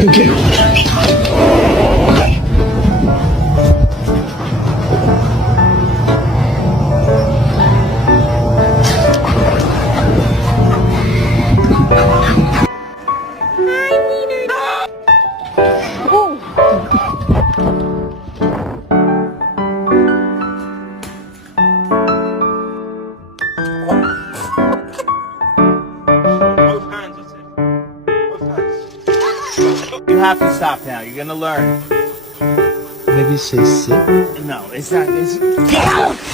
You have to stop now. You're gonna learn. Maybe say sit. No, it's not. It's...